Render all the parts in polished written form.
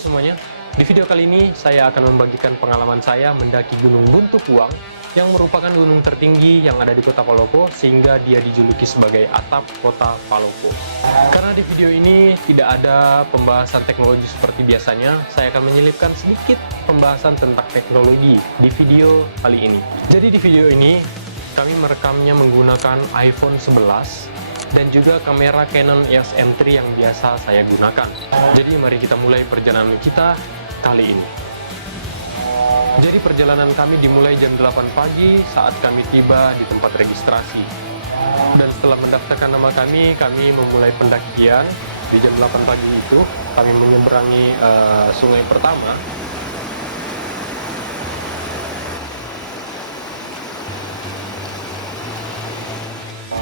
semuanya, di video kali ini saya akan membagikan pengalaman saya mendaki Gunung Buntukuang yang merupakan gunung tertinggi yang ada di kota Palopo sehingga dia dijuluki sebagai atap kota Palopo. Karena di video ini tidak ada pembahasan teknologi seperti biasanya, saya akan menyelipkan sedikit pembahasan tentang teknologi di video kali ini. Jadi di video ini kami merekamnya menggunakan iPhone 11 dan juga kamera Canon EOS M3 yang biasa saya gunakan. Jadi mari kita mulai perjalanan kita kali ini. Jadi perjalanan kami dimulai jam 8 pagi saat kami tiba di tempat registrasi. Dan setelah mendaftarkan nama kami memulai pendakian. Di jam 8 pagi itu kami menyeberangi sungai pertama.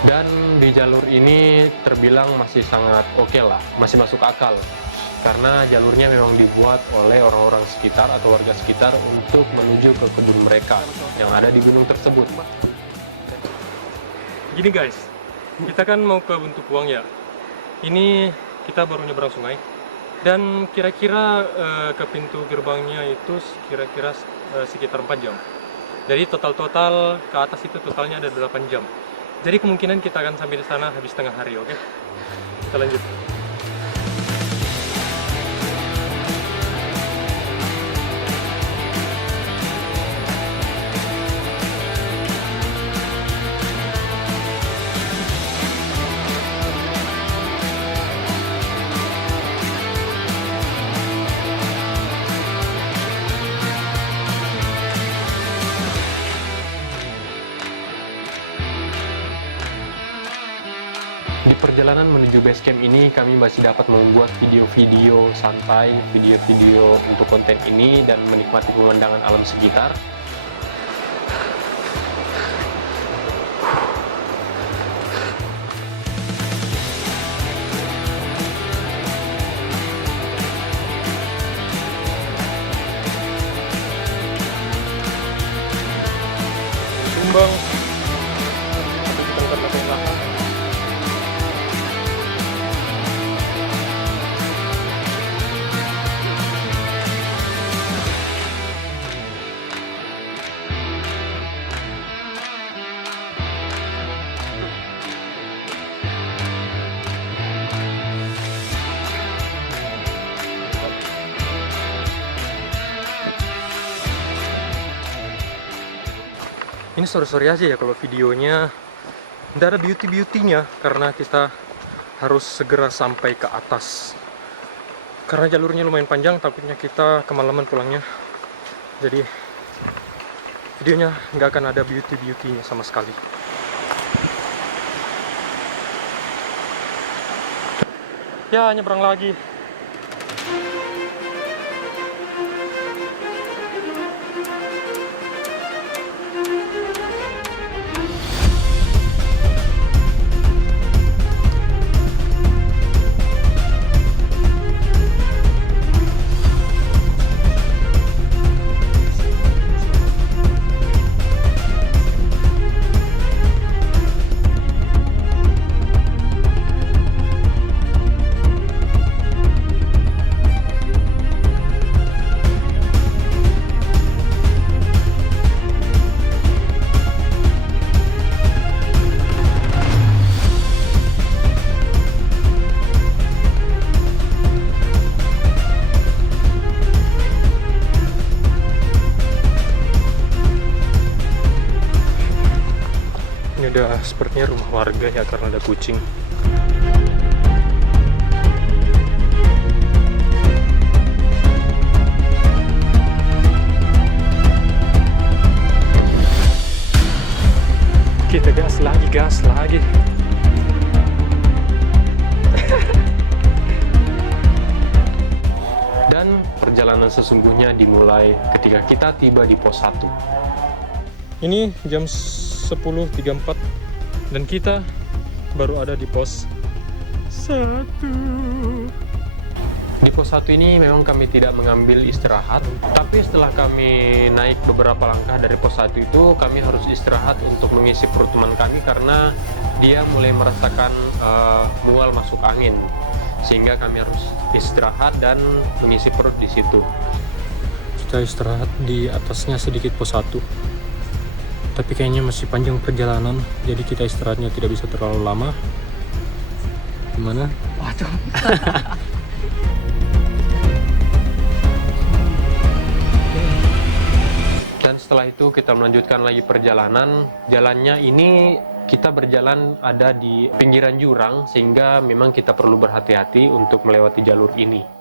Dan di jalur ini terbilang masih sangat oke lah, masih masuk akal. Karena jalurnya memang dibuat oleh orang-orang sekitar atau warga sekitar untuk menuju ke kebun mereka yang ada di gunung tersebut. Gini guys, kita kan mau ke Buntukuang ya. Ini kita baru nyebrang sungai. Dan kira-kira ke pintu gerbangnya itu kira-kira sekitar 4 jam. Jadi total ke atas itu totalnya ada 8 jam. Jadi kemungkinan kita akan sampai di sana habis tengah hari, oke? Kita lanjut. Di perjalanan menuju base camp ini kami masih dapat membuat video-video santai, video-video untuk konten ini dan menikmati pemandangan alam sekitar. Sumbang ini sorry aja ya kalau videonya tidak ada beauty-beautynya karena kita harus segera sampai ke atas karena jalurnya lumayan panjang, takutnya kita kemalaman pulangnya. Jadi videonya nggak akan ada beauty-beautynya sama sekali. Ya, nyebrang lagi. Ini udah sepertinya rumah warga ya karena ada kucing. Kita gas lagi. Dan perjalanan sesungguhnya dimulai ketika kita tiba di pos 1. Ini jam 10.34 dan kita baru ada di pos 1. Di pos 1 ini memang kami tidak mengambil istirahat, tapi setelah kami naik beberapa langkah dari pos 1 itu kami harus istirahat untuk mengisi perut teman kami karena dia mulai merasakan mual masuk angin. sehingga kami harus istirahat dan mengisi perut di situ. Kita istirahat di atasnya sedikit pos 1, tapi kayaknya masih panjang perjalanan, jadi kita istirahatnya tidak bisa terlalu lama. Gimana? Waduh. Dan setelah itu kita melanjutkan lagi perjalanan. Jalannya ini kita berjalan ada di pinggiran jurang, sehingga memang kita perlu berhati-hati untuk melewati jalur ini.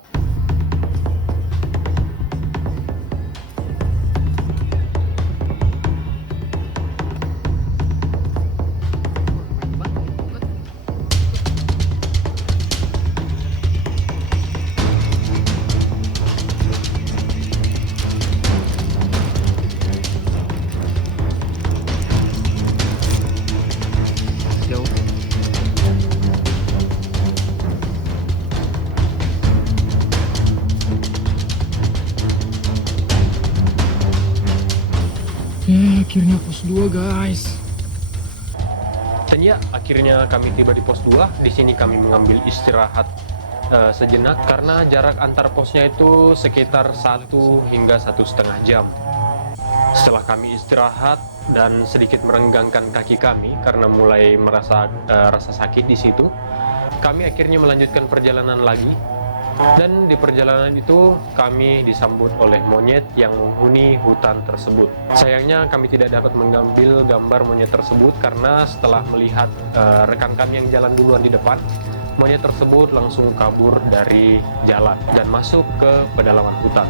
Akhirnya pos 2 guys. Dan ya, akhirnya kami tiba di pos 2. Di sini kami mengambil istirahat sejenak karena jarak antar posnya itu sekitar 1 hingga 1,5 jam. Setelah kami istirahat dan sedikit merenggangkan kaki kami karena mulai merasa rasa sakit di situ, kami akhirnya melanjutkan perjalanan lagi. Dan di perjalanan itu kami disambut oleh monyet yang menghuni hutan tersebut. Sayangnya kami tidak dapat mengambil gambar monyet tersebut karena setelah melihat rekan kami yang jalan duluan di depan, monyet tersebut langsung kabur dari jalan dan masuk ke pedalaman hutan.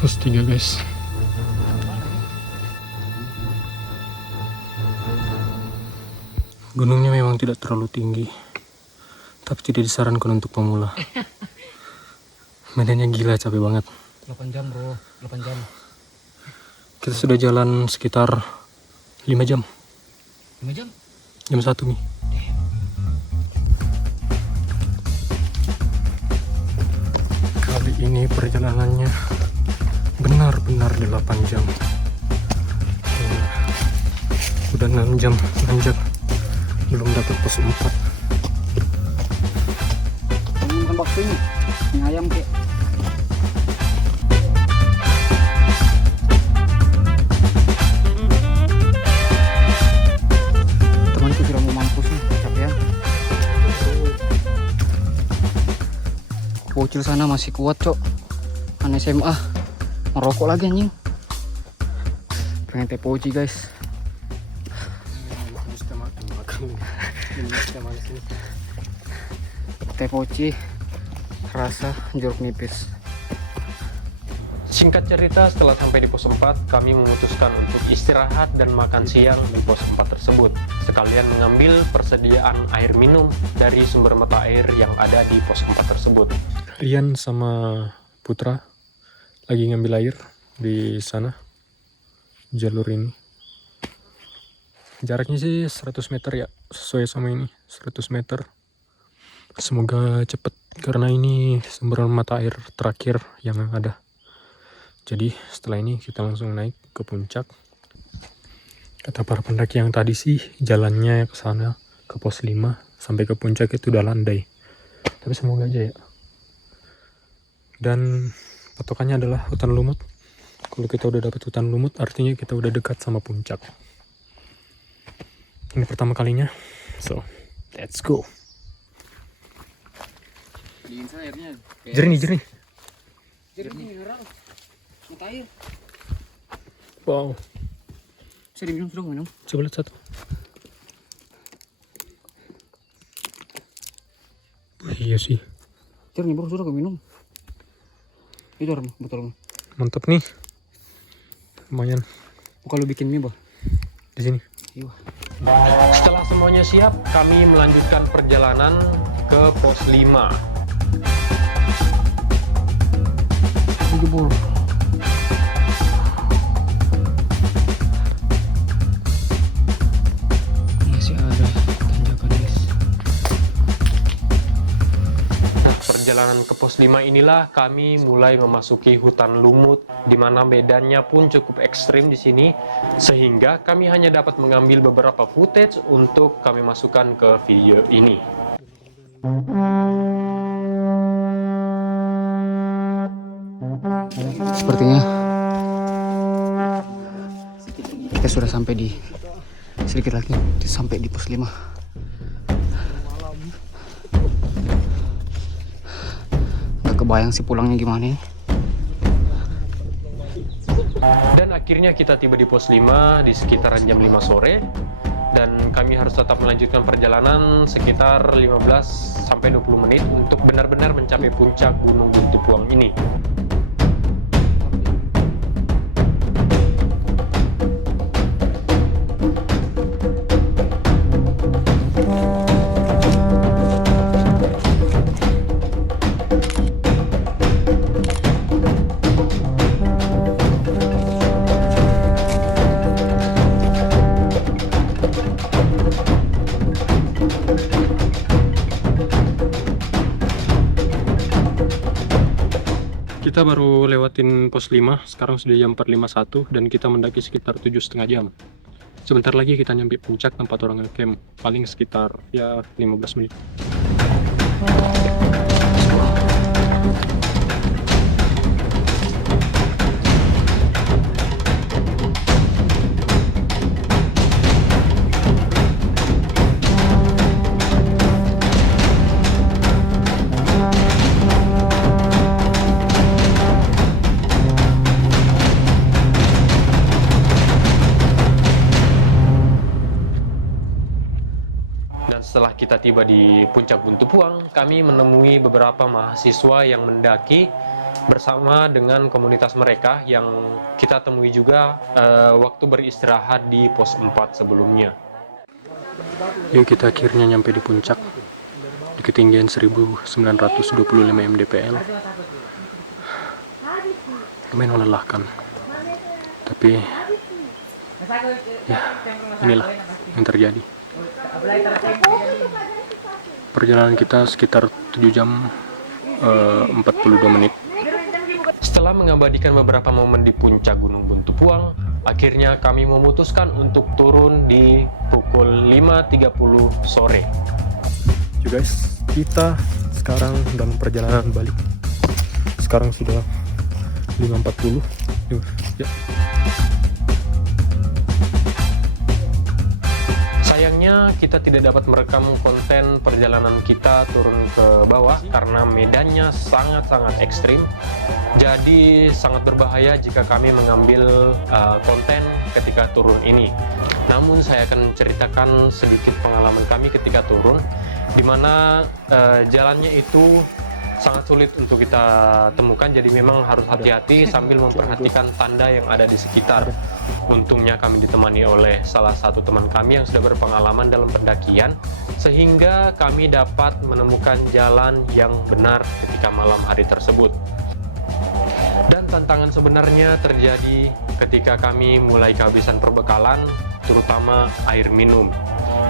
Pos 3 guys. Gunungnya memang tidak terlalu tinggi, tapi tidak disarankan untuk pemula. Medannya gila, capek banget. 8 jam bro, 8 jam. Kita sudah jalan sekitar 5 jam. 5 jam? Jam 1 nih. Kali ini perjalanannya benar-benar 8 jam. Udah 6 jam nanjak, belum dapat pos 4. Ini bukan bakso ini ayam kek. Temanku sudah mau mampus nih, capean. Bocil sana masih kuat cok, anak SMA merokok lagi anjing. Pengen teh poci guys. Teh poci rasa jeruk nipis. Singkat cerita, setelah sampai di pos 4, kami memutuskan untuk istirahat dan makan siang di pos 4 tersebut. Sekalian mengambil persediaan air minum dari sumber mata air yang ada di pos 4 tersebut. Rian sama Putra lagi ngambil air di sana, jalur ini. Jaraknya sih 100 meter ya, sesuai sama ini, 100 meter. Semoga cepet karena ini sumber mata air terakhir yang ada. Jadi setelah ini kita langsung naik ke puncak. Kata para pendaki yang tadi sih jalannya ke sana ke pos 5 sampai ke puncak itu udah landai. Tapi semoga aja ya. Dan patokannya adalah hutan lumut. Kalau kita udah dapat hutan lumut artinya kita udah dekat sama puncak. Ini pertama kalinya. So, let's go. Jernih. Mineral. Mata air. Wow. Bisa diminum, sudah minum. Coba lihat satu. Iya sih. Jernih bro, sudah minum. Itu orang botolnya. Mantap nih. Lumayan. Kalau bikin mie bah. Di sini. Iya. Setelah semuanya siap, kami melanjutkan perjalanan ke pos 5. Jebol. Masih ada tanjakan guys. perjalanan ke pos 5 inilah kami mulai memasuki hutan lumut, di mana medannya pun cukup ekstrim di sini, sehingga kami hanya dapat mengambil beberapa footage untuk kami masukkan ke video ini. Sepertinya kita sudah sampai di sedikit lagi sampai di pos 5. Nggak kebayang sih pulangnya gimana ya. Dan akhirnya kita tiba di pos 5 di sekitaran jam 5 sore, dan kami harus tetap melanjutkan perjalanan sekitar 15-20 menit untuk benar-benar mencapai puncak Gunung Buntupuang ini. Kita baru lewatin pos 5, sekarang sudah jam 4.51 dan kita mendaki sekitar 7,5 jam. Sebentar lagi kita nyampe puncak tempat orang ngecamp, paling sekitar ya 15 menit. Setelah kita tiba di puncak Buntupuang, kami menemui beberapa mahasiswa yang mendaki bersama dengan komunitas mereka yang kita temui juga waktu beristirahat di pos 4 sebelumnya. Yuk, kita akhirnya nyampe di puncak di ketinggian 1925 mdpl. Lumayan melelahkan, tapi ya inilah yang terjadi. Perjalanan kita sekitar 7 jam 42 menit. Setelah mengabadikan beberapa momen di puncak Gunung Buntupuang, akhirnya kami memutuskan untuk turun di pukul 5.30 sore. Yuk guys, kita sekarang dalam perjalanan balik. Sekarang sudah 5.40. Yuk, ya. Sayangnya kita tidak dapat merekam konten perjalanan kita turun ke bawah karena medannya sangat-sangat ekstrim. Jadi sangat berbahaya jika kami mengambil konten ketika turun ini. Namun saya akan menceritakan sedikit pengalaman kami ketika turun, di mana jalannya itu sangat sulit untuk kita temukan, jadi memang harus hati-hati sambil memperhatikan tanda yang ada di sekitar. Untungnya kami ditemani oleh salah satu teman kami yang sudah berpengalaman dalam pendakian, sehingga kami dapat menemukan jalan yang benar ketika malam hari tersebut. Dan tantangan sebenarnya terjadi ketika kami mulai kehabisan perbekalan, terutama air minum.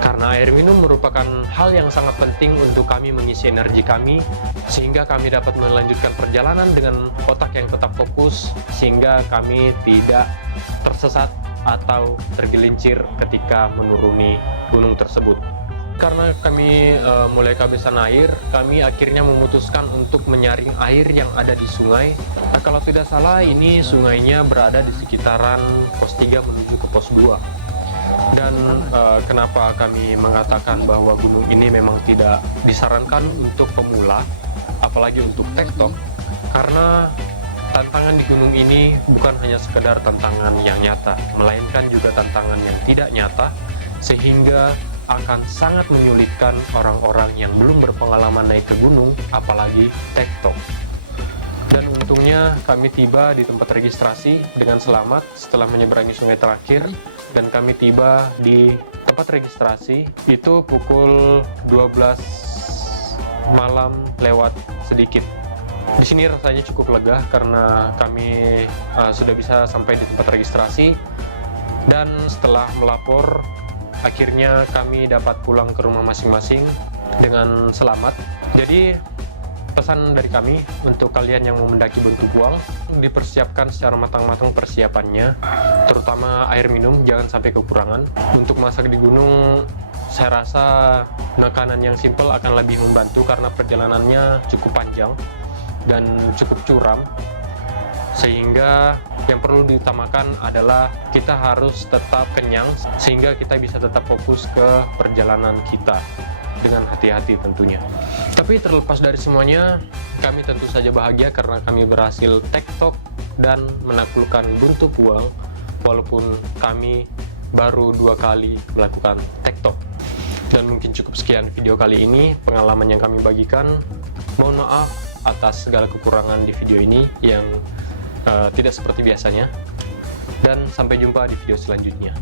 Karena air minum merupakan hal yang sangat penting untuk kami mengisi energi kami, sehingga kami dapat melanjutkan perjalanan dengan otak yang tetap fokus, sehingga kami tidak tersesat atau tergelincir ketika menuruni gunung tersebut. Karena kami mulai kehabisan air, kami akhirnya memutuskan untuk menyaring air yang ada di sungai. Nah, kalau tidak salah, ini sungainya berada di sekitaran pos 3 menuju ke pos 2. Dan kenapa kami mengatakan bahwa gunung ini memang tidak disarankan untuk pemula, apalagi untuk tektok, karena tantangan di gunung ini bukan hanya sekedar tantangan yang nyata, melainkan juga tantangan yang tidak nyata, sehingga akan sangat menyulitkan orang-orang yang belum berpengalaman naik ke gunung, apalagi tektok. Dan untungnya kami tiba di tempat registrasi dengan selamat setelah menyeberangi sungai terakhir, dan kami tiba di tempat registrasi itu pukul 12 malam lewat sedikit. Di sini rasanya cukup lega karena kami sudah bisa sampai di tempat registrasi, dan setelah melapor akhirnya kami dapat pulang ke rumah masing-masing dengan selamat. Jadi Pesan dari kami untuk kalian yang mau mendaki Buntu Buang, dipersiapkan secara matang-matang persiapannya, terutama air minum, jangan sampai kekurangan. Untuk masak di gunung, saya rasa makanan yang simple akan lebih membantu karena perjalanannya cukup panjang dan cukup curam. Sehingga yang perlu diutamakan adalah kita harus tetap kenyang sehingga kita bisa tetap fokus ke perjalanan kita dengan hati-hati tentunya. Tapi terlepas dari semuanya, kami tentu saja bahagia karena kami berhasil tektok dan menaklukkan Buntu Buang walaupun kami baru 2 kali melakukan tektok. Dan mungkin cukup sekian video kali ini, pengalaman yang kami bagikan. Mohon maaf atas segala kekurangan di video ini yang tidak seperti biasanya. Dan sampai jumpa di video selanjutnya.